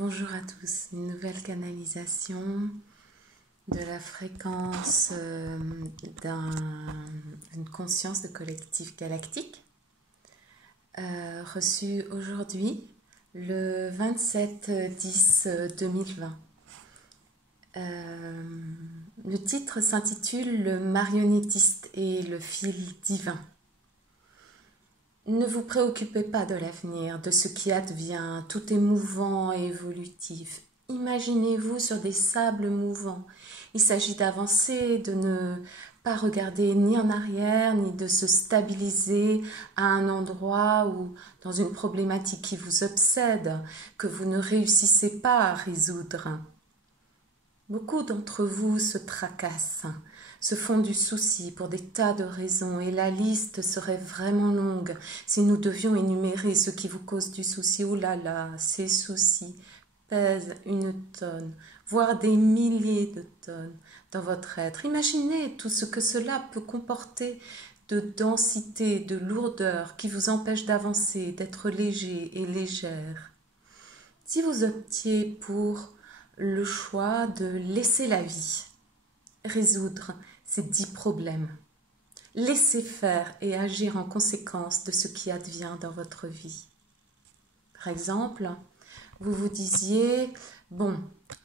Bonjour à tous, une nouvelle canalisation de la fréquence d'une conscience de collectif galactique reçue aujourd'hui le 27-10-2020. Le titre s'intitule « Le marionnettiste et le fil divin ». Ne vous préoccupez pas de l'avenir, de ce qui advient, tout est mouvant et évolutif. Imaginez-vous sur des sables mouvants. Il s'agit d'avancer, de ne pas regarder ni en arrière, ni de se stabiliser à un endroit ou dans une problématique qui vous obsède, que vous ne réussissez pas à résoudre. Beaucoup d'entre vous se tracassent, se font du souci pour des tas de raisons et la liste serait vraiment longue si nous devions énumérer ce qui vous cause du souci. Oh là là, ces soucis pèsent une tonne, voire des milliers de tonnes dans votre être. Imaginez tout ce que cela peut comporter de densité, de lourdeur qui vous empêche d'avancer, d'être léger et légère. Si vous optiez pour le choix de laisser la vie résoudre ces 10 problèmes, laissez faire et agir en conséquence de ce qui advient dans votre vie. Par exemple, vous vous disiez, bon,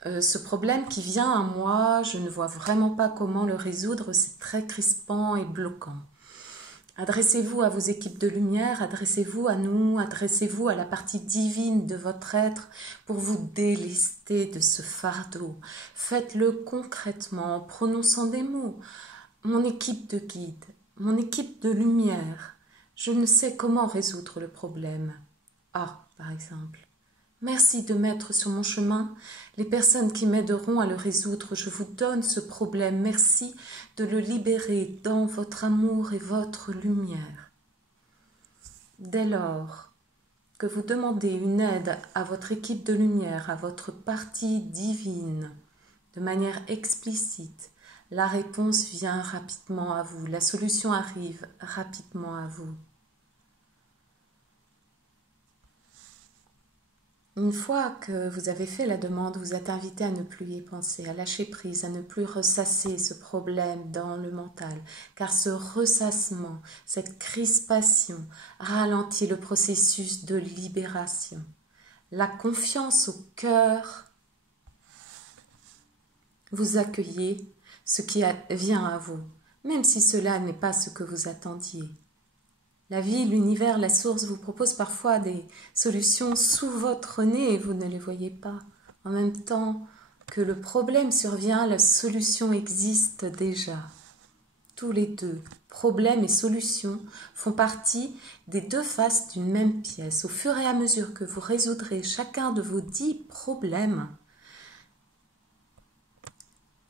ce problème qui vient à moi, je ne vois vraiment pas comment le résoudre, c'est très crispant et bloquant. Adressez-vous à vos équipes de lumière, adressez-vous à nous, adressez-vous à la partie divine de votre être pour vous délester de ce fardeau. Faites-le concrètement en prononçant des mots. Mon équipe de guide, mon équipe de lumière, je ne sais comment résoudre le problème. Ah, par exemple. Merci de mettre sur mon chemin les personnes qui m'aideront à le résoudre. Je vous donne ce problème. Merci de le libérer dans votre amour et votre lumière. Dès lors que vous demandez une aide à votre équipe de lumière, à votre partie divine, de manière explicite, la réponse vient rapidement à vous. La solution arrive rapidement à vous. Une fois que vous avez fait la demande, vous êtes invité à ne plus y penser, à lâcher prise, à ne plus ressasser ce problème dans le mental, car ce ressassement, cette crispation ralentit le processus de libération. La confiance au cœur, vous accueillez ce qui vient à vous, même si cela n'est pas ce que vous attendiez. La vie, l'univers, la source vous propose parfois des solutions sous votre nez et vous ne les voyez pas. En même temps que le problème survient, la solution existe déjà. Tous les deux, problème et solution, font partie des deux faces d'une même pièce. Au fur et à mesure que vous résoudrez chacun de vos 10 problèmes,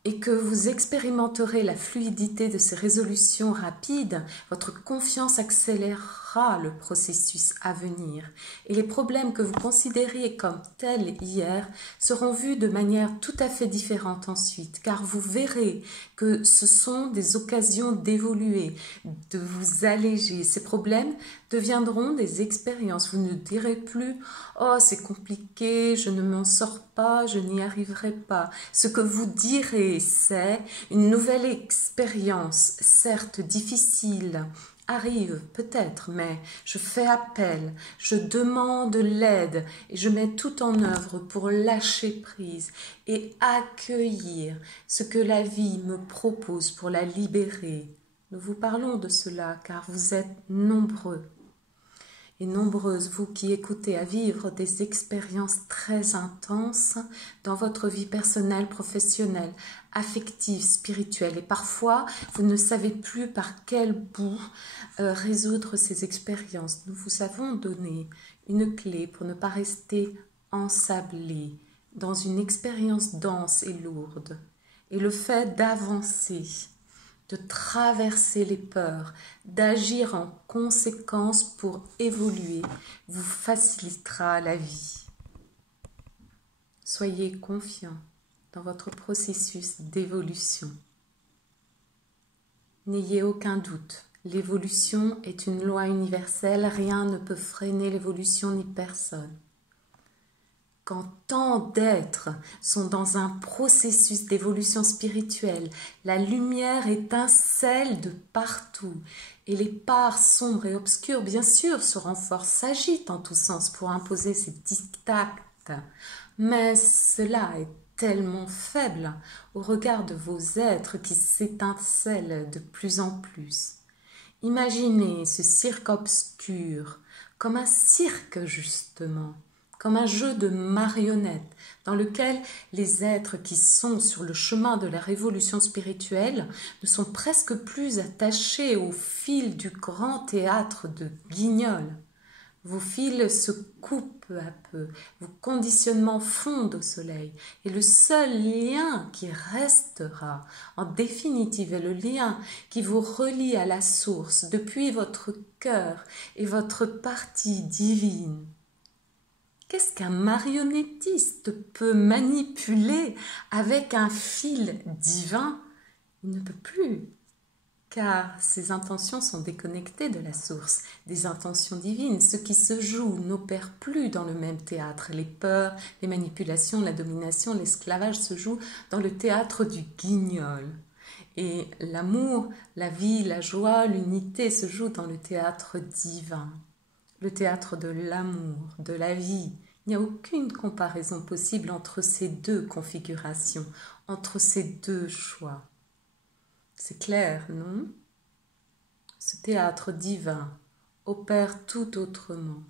et que vous expérimenterez la fluidité de ces résolutions rapides, votre confiance accélérera le processus à venir. Et les problèmes que vous considériez comme tels hier seront vus de manière tout à fait différente ensuite, car vous verrez que ce sont des occasions d'évoluer, de vous alléger. Ces problèmes deviendront des expériences. Vous ne direz plus « Oh, c'est compliqué, je ne m'en sors pas, je n'y arriverai pas ». Ce que vous direz, c'est une nouvelle expérience, certes difficile, arrive peut-être, mais je fais appel, je demande l'aide et je mets tout en œuvre pour lâcher prise et accueillir ce que la vie me propose pour la libérer. Nous vous parlons de cela car vous êtes nombreux et nombreuses, vous qui écoutez, à vivre des expériences très intenses dans votre vie personnelle, professionnelle, affective, spirituelle. Et parfois, vous ne savez plus par quel bout résoudre ces expériences. Nous vous avons donné une clé pour ne pas rester ensablé dans une expérience dense et lourde. Et le fait d'avancer, de traverser les peurs, d'agir en conséquence pour évoluer, vous facilitera la vie. Soyez confiants dans votre processus d'évolution. N'ayez aucun doute, l'évolution est une loi universelle, rien ne peut freiner l'évolution ni personne. Quand tant d'êtres sont dans un processus d'évolution spirituelle, la lumière étincelle de partout et les parts sombres et obscures, bien sûr, se renforcent, s'agitent en tous sens pour imposer ces dictats. Mais cela est tellement faible au regard de vos êtres qui s'étincellent de plus en plus. Imaginez ce cirque obscur comme un cirque justement, comme un jeu de marionnettes dans lequel les êtres qui sont sur le chemin de la révolution spirituelle ne sont presque plus attachés au fil du grand théâtre de Guignol. Vos fils se coupent peu à peu, vos conditionnements fondent au soleil, et le seul lien qui restera, en définitive, est le lien qui vous relie à la source depuis votre cœur et votre partie divine. Qu'est-ce qu'un marionnettiste peut manipuler avec un fil divin? Il ne peut plus, car ses intentions sont déconnectées de la source, des intentions divines. Ce qui se joue n'opère plus dans le même théâtre. Les peurs, les manipulations, la domination, l'esclavage se jouent dans le théâtre du Guignol. Et l'amour, la vie, la joie, l'unité se jouent dans le théâtre divin, le théâtre de l'amour, de la vie. Il n'y a aucune comparaison possible entre ces deux configurations, entre ces deux choix. C'est clair, non? Ce théâtre divin opère tout autrement.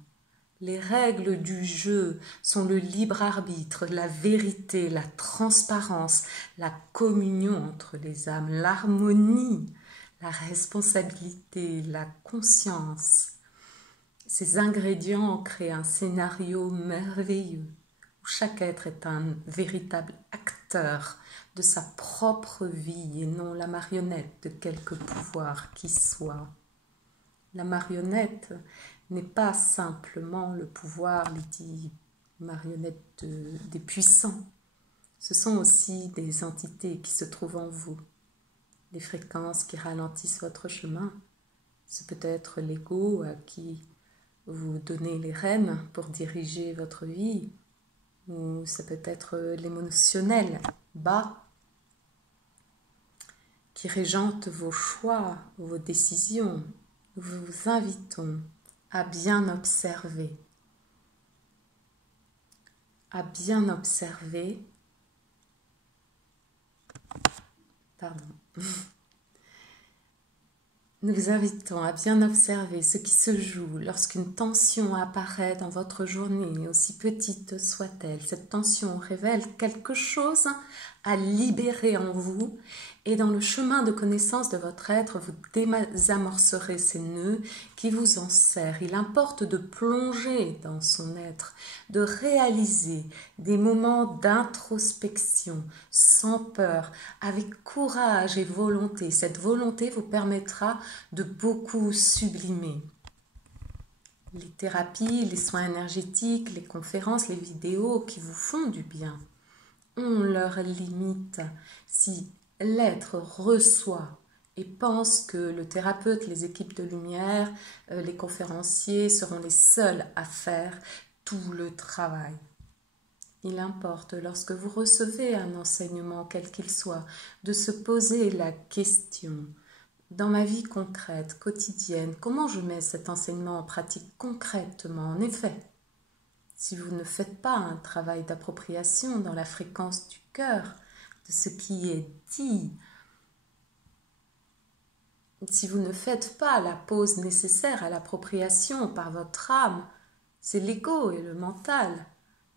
Les règles du jeu sont le libre arbitre, la vérité, la transparence, la communion entre les âmes, l'harmonie, la responsabilité, la conscience. Ces ingrédients créent un scénario merveilleux où chaque être est un véritable acteur de sa propre vie et non la marionnette de quelque pouvoir qui soit. La marionnette n'est pas simplement le pouvoir, les marionnettes des puissants. Ce sont aussi des entités qui se trouvent en vous, des fréquences qui ralentissent votre chemin. Ce peut être l'ego à qui vous donnez les rênes pour diriger votre vie, ou ça peut être l'émotionnel bas qui régente vos choix, vos décisions. Nous vous invitons à bien observer, Nous vous invitons à bien observer ce qui se joue lorsqu'une tension apparaît dans votre journée, aussi petite soit-elle. Cette tension révèle quelque chose à libérer en vous et dans le chemin de connaissance de votre être, vous désamorcerez ces nœuds qui vous enserrent. Il importe de plonger dans son être, de réaliser des moments d'introspection sans peur, avec courage et volonté. Cette volonté vous permettra de beaucoup sublimer. Les thérapies, les soins énergétiques, les conférences, les vidéos qui vous font du bien ont leurs limites. Si l'être reçoit et pense que le thérapeute, les équipes de lumière, les conférenciers seront les seuls à faire tout le travail. Il importe, lorsque vous recevez un enseignement, quel qu'il soit, de se poser la question: dans ma vie concrète, quotidienne, comment je mets cet enseignement en pratique concrètement? En effet, si vous ne faites pas un travail d'appropriation dans la fréquence du cœur, de ce qui est dit, si vous ne faites pas la pause nécessaire à l'appropriation par votre âme, c'est l'ego et le mental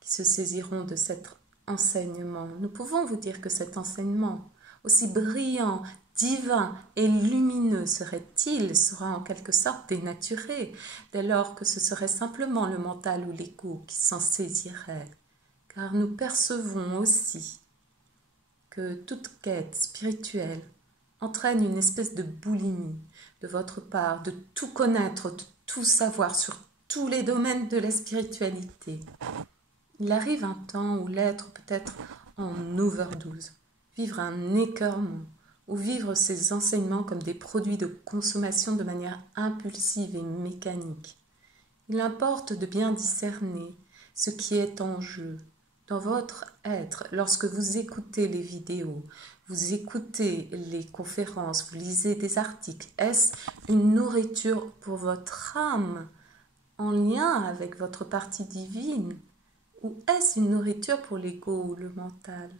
qui se saisiront de cet enseignement. Nous pouvons vous dire que cet enseignement, aussi brillant, divin et lumineux serait-il, sera en quelque sorte dénaturé, dès lors que ce serait simplement le mental ou l'ego qui s'en saisirait. Car nous percevons aussi que toute quête spirituelle entraîne une espèce de boulimie de votre part, de tout connaître, de tout savoir sur tous les domaines de la spiritualité. Il arrive un temps où l'être peut être en overdose, vivre un écœurement, ou vivre ces enseignements comme des produits de consommation de manière impulsive et mécanique. Il importe de bien discerner ce qui est en jeu dans votre être lorsque vous écoutez les vidéos, vous écoutez les conférences, vous lisez des articles. Est-ce une nourriture pour votre âme en lien avec votre partie divine ou est-ce une nourriture pour l'ego ou le mental?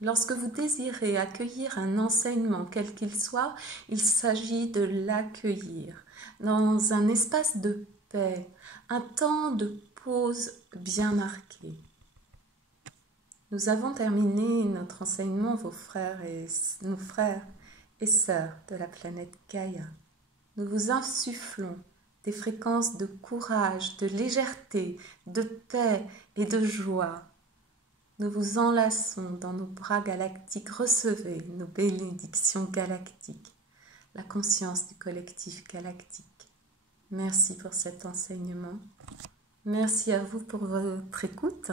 Lorsque vous désirez accueillir un enseignement quel qu'il soit, il s'agit de l'accueillir dans un espace de paix, un temps de pause bien marqué. Nous avons terminé notre enseignement, nos frères et sœurs de la planète Gaïa. Nous vous insufflons des fréquences de courage, de légèreté, de paix et de joie. Nous vous enlaçons dans nos bras galactiques. Recevez nos bénédictions galactiques, la conscience du collectif galactique. Merci pour cet enseignement. Merci à vous pour votre écoute.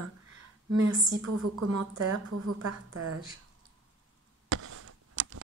Merci pour vos commentaires, pour vos partages.